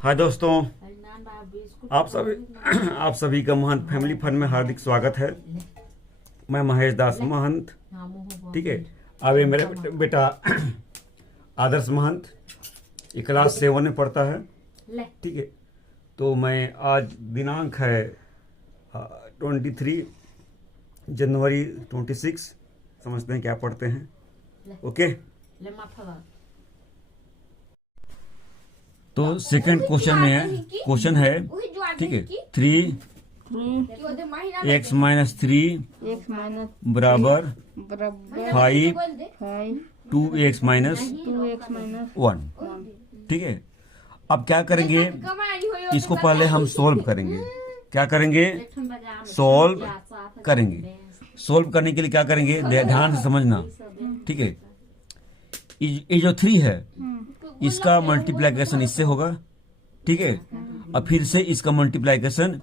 हाय दोस्तों, आप सभी का महंत फैमिली फन में हार्दिक स्वागत है। मैं महेश दास महंत। ठीक है। अब ये मेरा बेटा आदर्श महंत, ये क्लास 7 में पढ़ता है। ठीक है। तो मैं आज दिनांक है 23 जनवरी 26, समझते हैं क्या पढ़ते हैं। ओके। तो सेकंड क्वेश्चन है ठीक है, 3x-3 बराबर 5 2x-1। ठीक है। अब क्या करेंगे, इसको पहले हम सोल्व करेंगे। क्या करेंगे? सोल्व करेंगे। सोल्व करने के लिए क्या करेंगे, ध्यान से समझना। ठीक है। ये जो 3 है, इसका मल्टीप्लिकेशन इससे होगा। ठीक है। और फिर से इसका मल्टीप्लिकेशन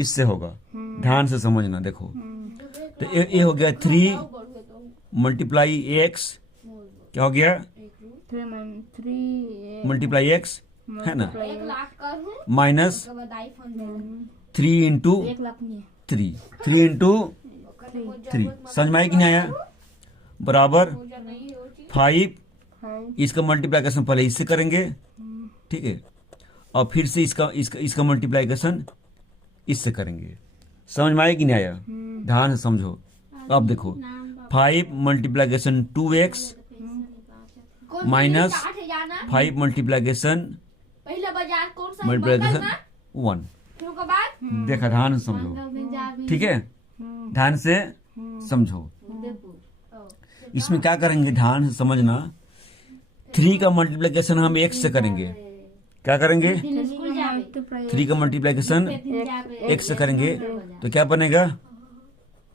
इससे होगा। ध्यान से समझना। देखो, तो ये हो गया 3 मल्टीप्लाई एक्स। क्या हो गया? 3 मल्टीप्लाई एक्स है ना, माइनस 3 इंटू 3 समझ में आया कि नहीं आया? बराबर 5, इसका मल्टीप्लिकेशन पहले इससे करेंगे। ठीक है। और फिर से इसका मल्टीप्लिकेशन इससे करेंगे। समझ में आया कि नहीं आया? ध्यान से समझो। अब देखो, 5 मल्टीप्लिकेशन 2x माइनस 5 मल्टीप्लिकेशन 1। देखा, ध्यान से समझो। ठीक है। ध्यान से समझो। इसमें क्या करेंगे, ध्यान से समझना। 3 का मल्टीप्लिकेशन हम x से करेंगे। क्या करेंगे? 3 का मल्टीप्लिकेशन x से करेंगे तो क्या बनेगा?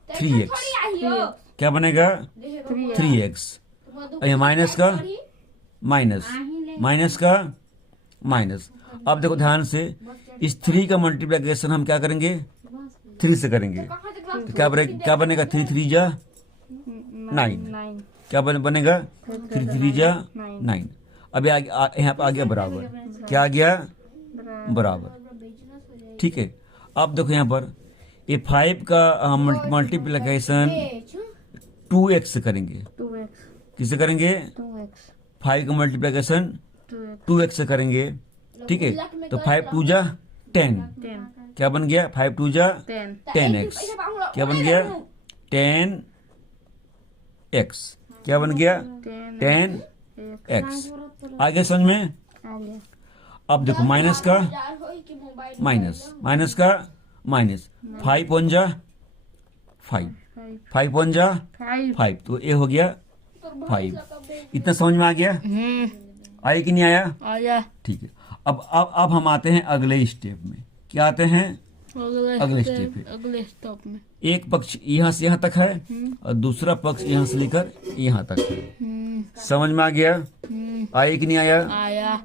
3x। क्या बनेगा? 3x। और ये माइनस का माइनस। अब देखो ध्यान से, इस 3 का मल्टीप्लिकेशन हम क्या करेंगे? 3 से करेंगे तो क्या बनेगा? 3 3 जा 9। क्या बनेगा? 3 3 जा 9। अब यहाँ पे आ गया बराबर। क्या आ गया? बराबर। ठीक है। अब देखो यहाँ पर ये 5 का हम मल्टीप्लिकेशन 2x से करेंगे। किससे करेंगे? 5 का मल्टीप्लिकेशन 2x से करेंगे। ठीक है। तो 5 2 जा 10। क्या बन गया? 5 2 जा 10x। क्या बन गया? 10x। क्या बन गया? 10x। आगे समझ में? अब देखो, माइनस का माइनस 5 1 जा 5 1 जा 5। तो ये हो गया 5। इतना समझ में आ गया? आया कि नहीं आया? ठीक है। अब हम आते हैं अगले स्टेप में। क्या आते हैं? अगले स्टेप में एक पक्ष यहाँ से यहाँ तक है और दूसरा पक्ष यहाँ से लेकर यहाँ तक है। समझ में आ गया? आया कि नहीं आया?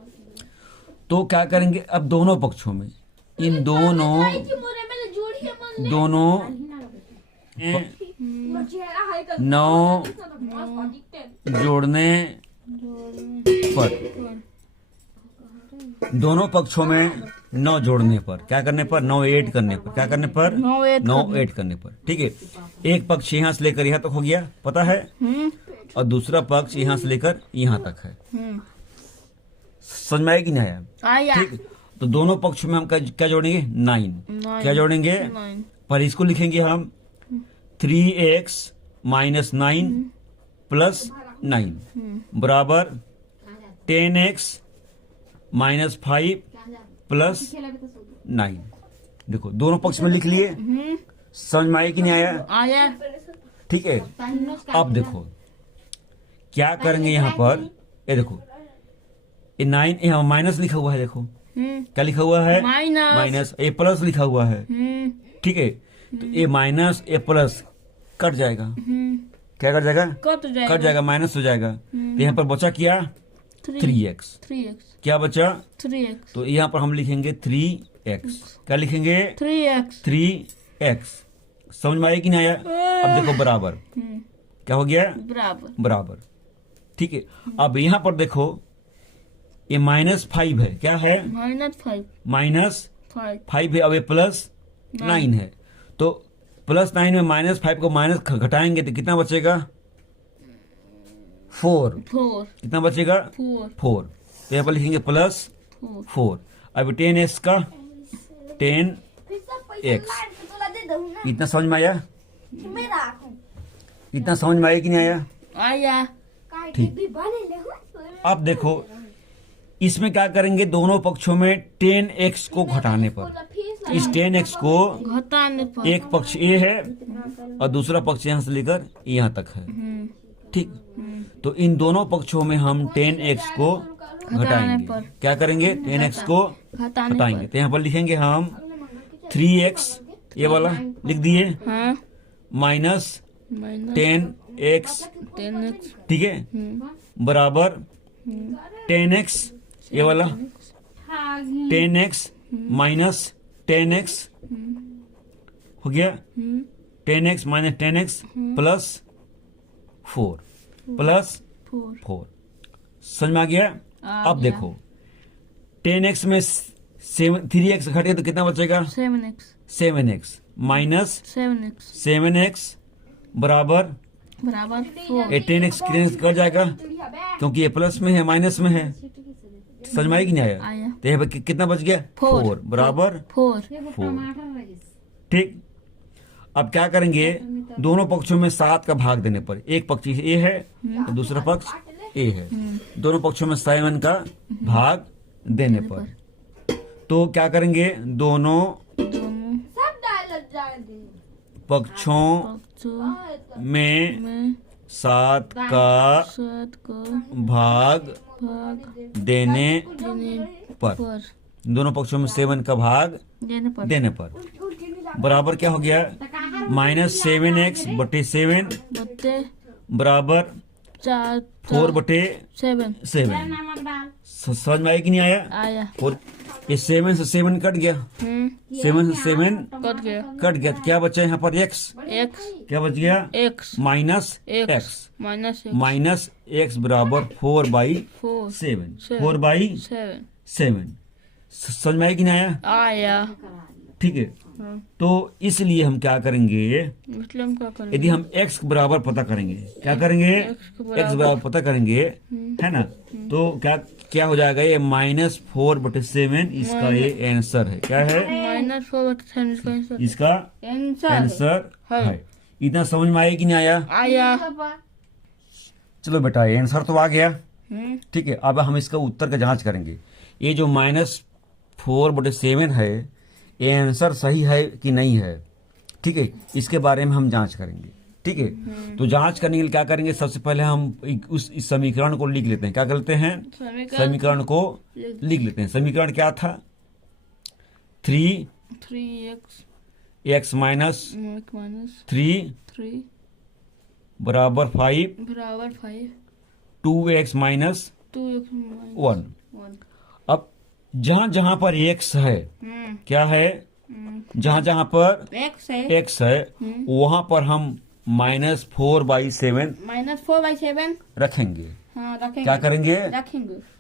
तो क्या करेंगे, अब दोनों पक्षों में इन दोनों नौ जोड़ने पर, दोनों पक्षों में 9 जोड़ने पर, क्या करने पर? 9 ऐड करने पर। क्या करने पर? 9 ऐड करने पर। ठीक है। एक पक्ष यहाँ से लेकर यहाँ तक हो गया, पता है, और दूसरा पक्ष यहाँ से लेकर यहाँ तक है। समझ में आया कि नहीं आया? ठीक। तो दोनों पक्षों में हम क्या जोड़ेंगे? 9। क्या जोड़ेंगे? पर इसको लिखेंगे हम 3x माइनस 9 प्लस 9 बराबर 10x माइनस 5 प्लस 9। देखो, दोनों पक्ष में लिख लिए। समझ में आया कि नहीं आया? ठीक है। अब देखो क्या करेंगे यहाँ पर। ये देखो, ये 9 यहाँ माइनस लिखा हुआ है। देखो क्या लिखा हुआ है? माइनस। ये प्लस लिखा हुआ है। ठीक है। तो ये माइनस ये प्लस कट जाएगा। क्या कट जाएगा? कट जाएगा, माइनस हो जाएगा। तो यहाँ पर बचा क्या? 3x। क्या बचा? 3x। तो यहाँ पर हम लिखेंगे 3x। क्या लिखेंगे? 3x। समझ में आया कि नहीं आया? अब देखो बराबर। क्या हो गया? बराबर। ठीक है। अब यहाँ पर देखो, ये -5 है, क्या है? -5 -5 है। अब ये +9 है, तो +9 में -5 को माइनस घटाएंगे तो कितना बचेगा? 4। 4 कितना बचेगा? 4। तो यहाँ पर लिखेंगे +4। अब 10x का 10x, इतना समझ में आया? इतना समझ में आया कि नहीं आया? आया। ठीक। अब देखो इसमें क्या करेंगे, दोनों पक्षों में 10x को घटाने पर, इस 10x को घटाने पर एक पक्ष ए है और दूसरा पक्ष यहाँ से लेकर यहाँ तक है, ठीक। तो इन दोनों पक्षों में हम 10x को घटाएंगे। पर। क्या करेंगे? 10x को घटाएंगे। तो यहाँ पर लिखेंगे हम 3x, ये वाला लिख दिए, हाँ माइनस -10x 10x, ठीक है, बराबर 10x, ये वाला 10x माइनस 10x हो गया, 10x माइनस 10x +4 +4। समझ में आ गया? अब देखो 10x में 3x घट गया तो कितना बचेगा? 7x माइनस 7x बराबर 4। 10x कर जाएगा, क्योंकि ये प्लस में है माइनस में है। समझ में आई कि नहीं आया? तो यहाँ पे कितना बच गया? 4 बराबर 4। ठीक। अब क्या करेंगे, दोनों पक्षों में 7 का भाग देने पर, एक पक्ष ए है और दूसरा पक्ष ए है, दोनों पक्षों में 7 का भाग देने पर, तो क्या करेंगे, दोनों पक्षों में 7 का भाग देने पर, दोनों पक्षों में 7 का भाग देने पर बराबर क्या हो गया? -7x बटे 7 बराबर 4 बटे 7। समझ में आया कि नहीं आया? और ये 7 से 7 कट गया, 7 से 7 कट गया, तो क्या बचा यहाँ पर? x। क्या बच गया? माइनस x बराबर 4/7। 4/7। समझ में आया कि नहीं आया? ठीक है। तो इसलिए हम क्या करेंगे, यदि हम x बराबर पता करेंगे, क्या करेंगे? x बराबर पता करेंगे, है ना? तो क्या हो जाएगा? ये -4/7 इसका ये आंसर है। क्या है? -4/7 इसका आंसर है। इतना समझ में आया कि नहीं आया? चलो बेटा, आंसर तो आ गया, ठीक है। अब हम इसका उत्तर का जांच करेंगे। ये जो -4/7 है, ये आंसर सही है कि नहीं है, ठीक है, इसके बारे में हम जांच करेंगे, ठीक है। तो जांच करने के लिए क्या करेंगे, सबसे पहले हम इस समीकरण को लिख लेते हैं। क्या करते हैं? समीकरण को लिख लेते हैं। समीकरण क्या था? 3x माइनस 3 बराबर 5 2x माइनस 1। अब जहां पर x है, क्या है? जहां पर x है वहां पर हम -4/7 रखेंगे। क्या करेंगे?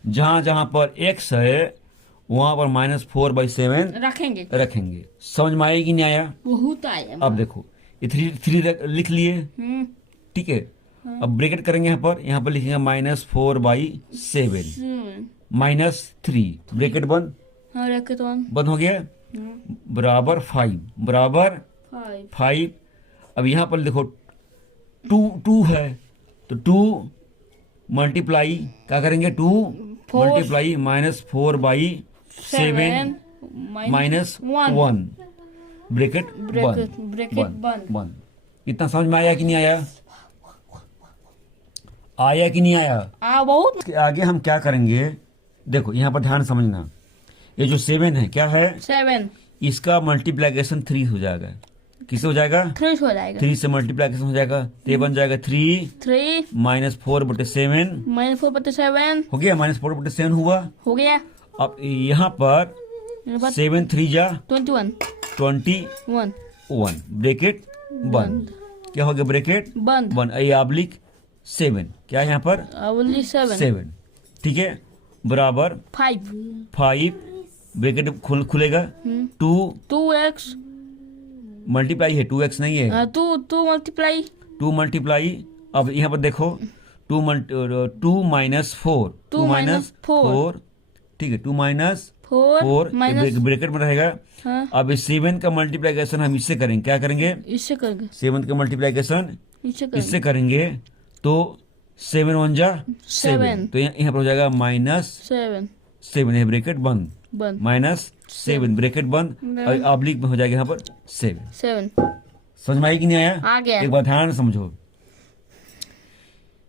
जहां पर x है वहां पर -4/7 रखेंगे। समझ में आया कि नहीं आया? बहुत आया। अब देखो ये 3 लिख लिए, ठीक है। अब ब्रैकेट करेंगे, यहाँ पर लिखेंगे -4/7 -3, ब्रैकेट बंद हो गया, बराबर 5। अब यहाँ पर देखो 2 है, तो 2 मल्टीप्लाई क्या करेंगे? 2 मल्टीप्लाई -4/7 -1, ब्रैकेट बंद। इतना समझ में आया कि नहीं आया? आया कि नहीं आया? बहुत। आगे हम क्या करेंगे, देखो यहाँ पर ध्यान समझना। ये जो 7 है, क्या है? 7 इसका मल्टीप्लीकेशन 3 हो जाएगा। किससे हो जाएगा? 3 से मल्टीप्लीकेशन हो जाएगा, तो ये बन जाएगा 3 -4/7 हो गया, -4/7 हुआ। अब यहाँ पर 7 3 जा 21, ब्रैकेट बंद। क्या हो गया? ब्रैकेट बंद। ये ऑब्लिक 7, क्या है यहाँ पर? 7, ठीक है। बराबर 5 5 ब्रैकेट खुलेगा 2 2x मल्टीप्लाई है 2x नहीं है 2 मल्टीप्लाई 2 मल्टीप्लाई अब यहाँ पर देखो 2 माइनस 4 2 minus 4 ठीक है 2 माइनस 4 4 minus ब्रैकेट में रहेगा। हाँ अब इस 7 का मल्टीप्लीकेशन हम इससे करेंगे, क्या करेंगे इससे करेंगे 7 का मल्टीप्लीकेशन इससे करेंगे इससे करेंगे तो 7 1 जा 7 7 तो यहाँ पर हो जाएगा -7 7 है ब्रैकेट बंद बंद -7 ब्रैकेट बंद और ऑब्लिक में हो जाएगा यहाँ पर 7। 7 समझ में आई कि नहीं आया? आ गया। एक बार ध्यान से समझो,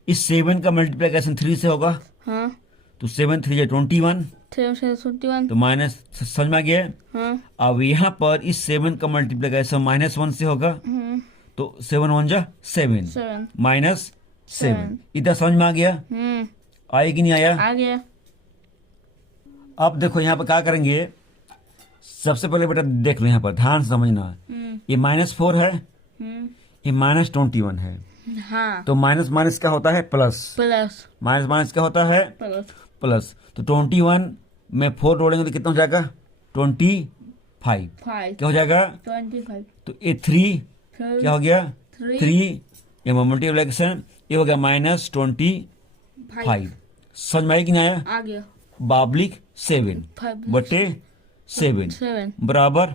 इस 7 का मल्टीप्लीकेशन 3 से होगा हाँ तो 7 3 21 7 से 21 तो माइनस, समझ में आ गया? हाँ अब यहाँ पर इस 7 का मल्टीप्लीकेशन -1 से होगा तो 7 1 जा 7 7 -7 इतना समझ में आ गया? आए कि नहीं आया? आ गया। अब देखो यहाँ पर क्या करेंगे, सबसे पहले बेटा देख लो यहाँ पर ध्यान से समझना, ये -4 है ये -21 है हाँ तो माइनस माइनस क्या होता है प्लस, प्लस माइनस माइनस क्या होता है प्लस प्लस। तो 21 में 4 जोड़ेंगे तो कितना हो जाएगा 25 5 क्या हो जाएगा 25 तो ये 3 क्या हो गया 3 ये मल्टीप्लिकेशन ये हो गया -25। समझ में आई कि नहीं आया? आ गया। बाबलिक 7 बटे 7 बराबर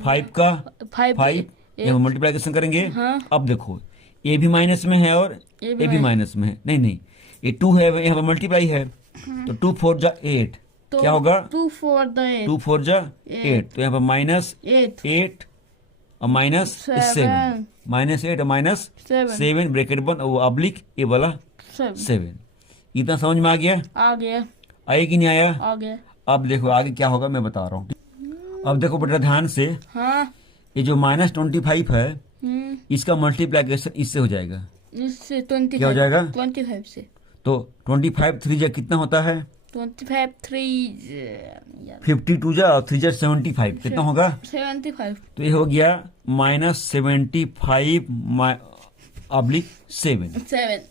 5 का 5 ये मल्टीप्लिकेशन करेंगे। हाँ। अब देखो ये भी माइनस में है और ये भी माइनस में है, नहीं ये 2 है यहाँ पर मल्टीप्लाई है तो 2 4 जा 8 तो क्या होगा 2 4 द 8 2 4 जा 8 तो यहाँ पर8 -8 और -7 -8 और7 -7 ब्रैकेट बंद और ऑब्लिक ये वाला 7। इतना समझ में आ गया? आ गया। आए कि नहीं आया? आ गया। अब देखो आगे क्या होगा मैं बता रहा हूँ। अब देखो बेटा ध्यान से, हाँ ये जो -25 है इसका मल्टीप्लिकेशन इससे हो जाएगा, इससे 25 क्या हो जाएगा 25 से तो 25 3 जा कितना होता है 25 3 52 जा और 3 जा 75 कितना होगा 75 तो ये हो गया -75 ऑब्लिक 7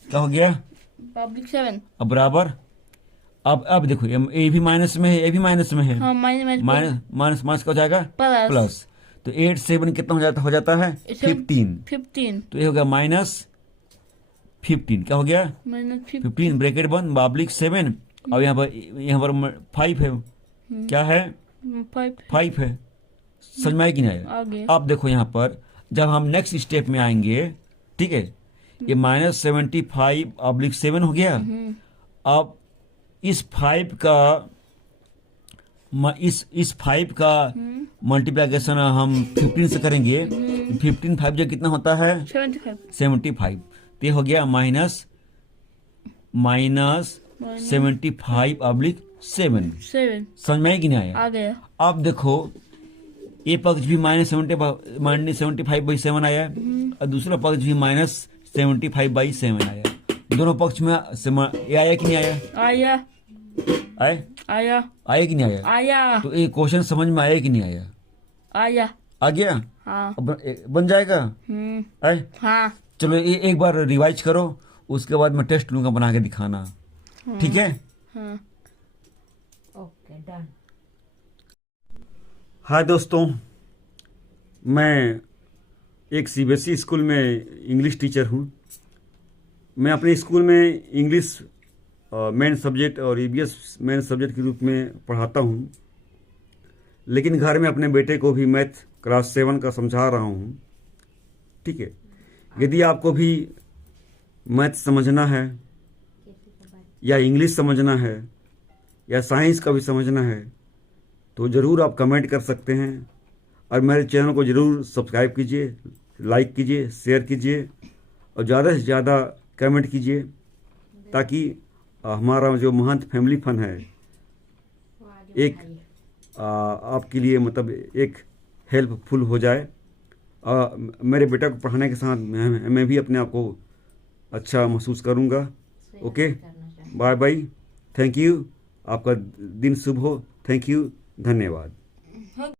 क्या हो गया पब्लिक 7 अब बराबर। अब देखो ये भी माइनस में है ये भी माइनस में है हाँ माइनस माइनस माइनस का हो जाएगा प्लस प्लस तो 8 7 कितना हो जाता है 15 तो ये हो गया -15 क्या हो गया -15 ब्रैकेट बंद बाबलिक 7 और यहाँ पर 5 है क्या है 5 है। समझ में आया कि नहीं आया? अब देखो यहाँ पर जब हम नेक्स्ट स्टेप में आएंगे ठीक है ये -75 ऑब्लिक 7 हो गया। अब इस 5 का मल्टीप्लिकेशन हम 15 से करेंगे 15 5 जो कितना होता है 75 तो ये हो गया -75 ऑब्लिक 7। समझ में आया कि नहीं आया? आ गया। अब देखो ये पक्ष भी -75/7 आया और दूसरा पक्ष भी -75/7 आया। दोनों पक्ष में ये आया कि नहीं आया? आया कि नहीं आया? आया। तो ये क्वेश्चन समझ में आया कि नहीं आया? आया। आ गया? हाँ। बन जाएगा? आए? हाँ। चलो ये एक बार रिवाइज करो उसके बाद मैं टेस्ट लूंगा बना के दिखाना, ठीक है? हाँ। Okay done. हाय दोस्तों, मैं एक सीबीएसई स्कूल में इंग्लिश टीचर हूँ। मैं अपने स्कूल में इंग्लिश मेन सब्जेक्ट और ईवीएस मेन सब्जेक्ट के रूप में पढ़ाता हूँ, लेकिन घर में अपने बेटे को भी मैथ क्लास 7 का समझा रहा हूँ, ठीक है? यदि आपको भी मैथ समझना है या इंग्लिश समझना है या साइंस का भी समझना है तो ज़रूर आप कमेंट कर सकते हैं और मेरे चैनल को ज़रूर सब्सक्राइब कीजिए, लाइक कीजिए, शेयर कीजिए और ज़्यादा से ज़्यादा कमेंट कीजिए ताकि हमारा जो महंत फैमिली फन है एक आपके लिए मतलब एक हेल्पफुल हो जाए। मेरे बेटा को पढ़ाने के साथ मैं भी अपने आप को अच्छा महसूस करूँगा। Okay, bye bye, thank you, आपका दिन शुभ हो, थैंक यू, धन्यवाद।